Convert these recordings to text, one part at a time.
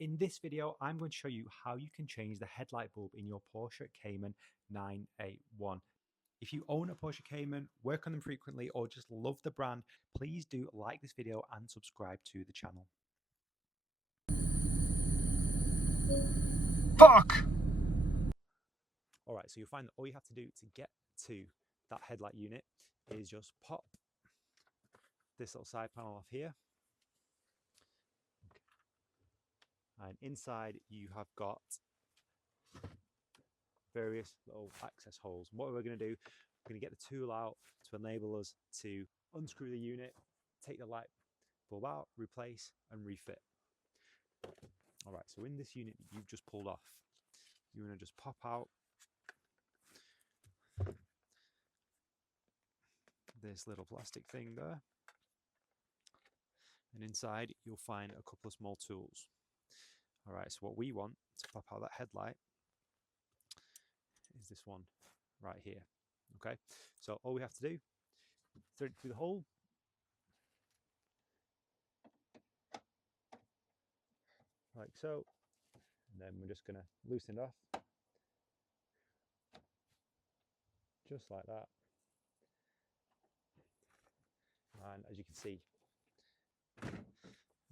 In this video, I'm going to show you how you can change the headlight bulb in your Porsche Cayman 981. If you own a Porsche Cayman, work on them frequently, or just love the brand, please do like this video and subscribe to the channel. Fuck! Alright, so you'll find that all you have to do to get to that headlight unit is just pop this little side panel off here. And inside you have got various little access holes. What we're going to do, we're going to get the tool out to enable us to unscrew the unit, take the light bulb out, replace and refit. Alright, so in this unit that you've just pulled off, you're going to just pop out this little plastic thing there, and inside you'll find a couple of small tools. Alright, so what we want to pop out that headlight is this one right here. Okay, so all we have to do, thread it through the hole, like so, and then we're just going to loosen it off, just like that. And as you can see,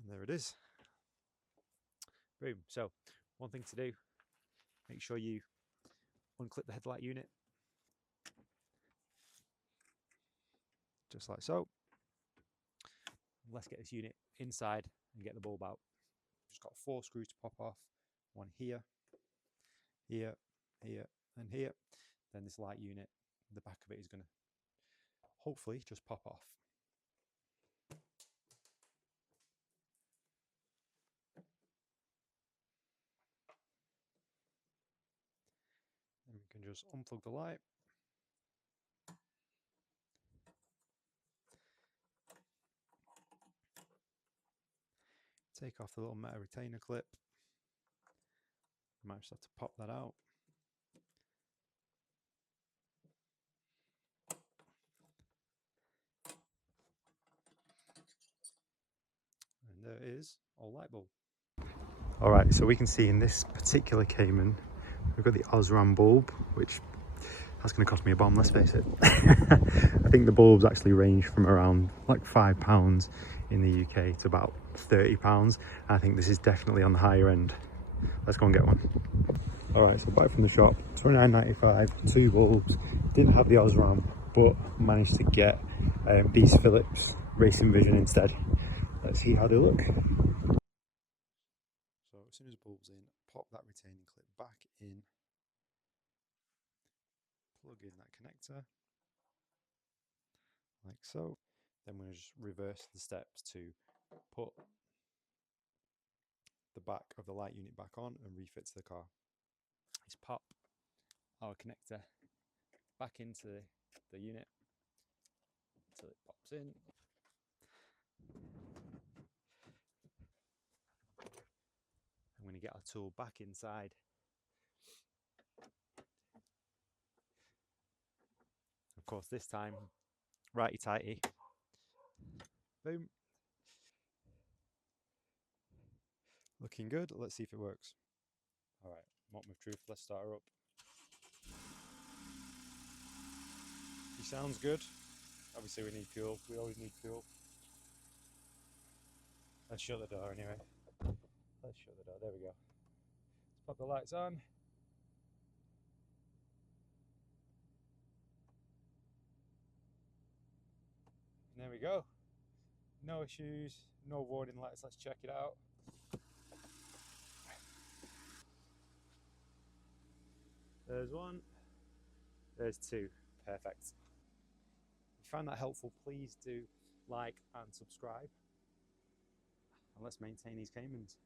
there it is. Boom. So one thing to do, make sure you unclip the headlight unit, just like so. Let's get this unit inside and get the bulb out. Just got 4 screws to pop off, one here, here, here, and here. Then this light unit, the back of it is going to hopefully just pop off. And we can just unplug the light. Take off the little metal retainer clip. Might just have to pop that out. And there is our light bulb. Alright, so we can see in this particular Cayman, we've got the Osram bulb, which that's going to cost me a bomb, let's face it. I think the bulbs actually range from around like £5 in the UK to about £30. I think this is definitely on the higher end. Let's go and get one. Alright, so back from the shop, £29.95, 2 bulbs. Didn't have the Osram, but managed to get these Philips Racing Vision instead. Let's see how they look. So as soon as the bulb's in, pop that retaining clip back in. Plug in that connector, like so. Then we're going to just reverse the steps to put the back of the light unit back on and refit to the car. Let's pop our connector back into the unit until it pops in. I'm going to get our tool back inside. Of course, this time, righty tighty. Boom. Looking good. Let's see if it works. Alright, moment of truth. Let's start her up. She sounds good. Obviously, we need fuel. We always need fuel. Let's shut the door anyway. Let's shut the door. There we go. Let's pop the lights on. And there we go. No issues, no warning lights. Let's check it out. There's one. There's 2. Perfect. If you found that helpful, please do like and subscribe. And let's maintain these Caymans.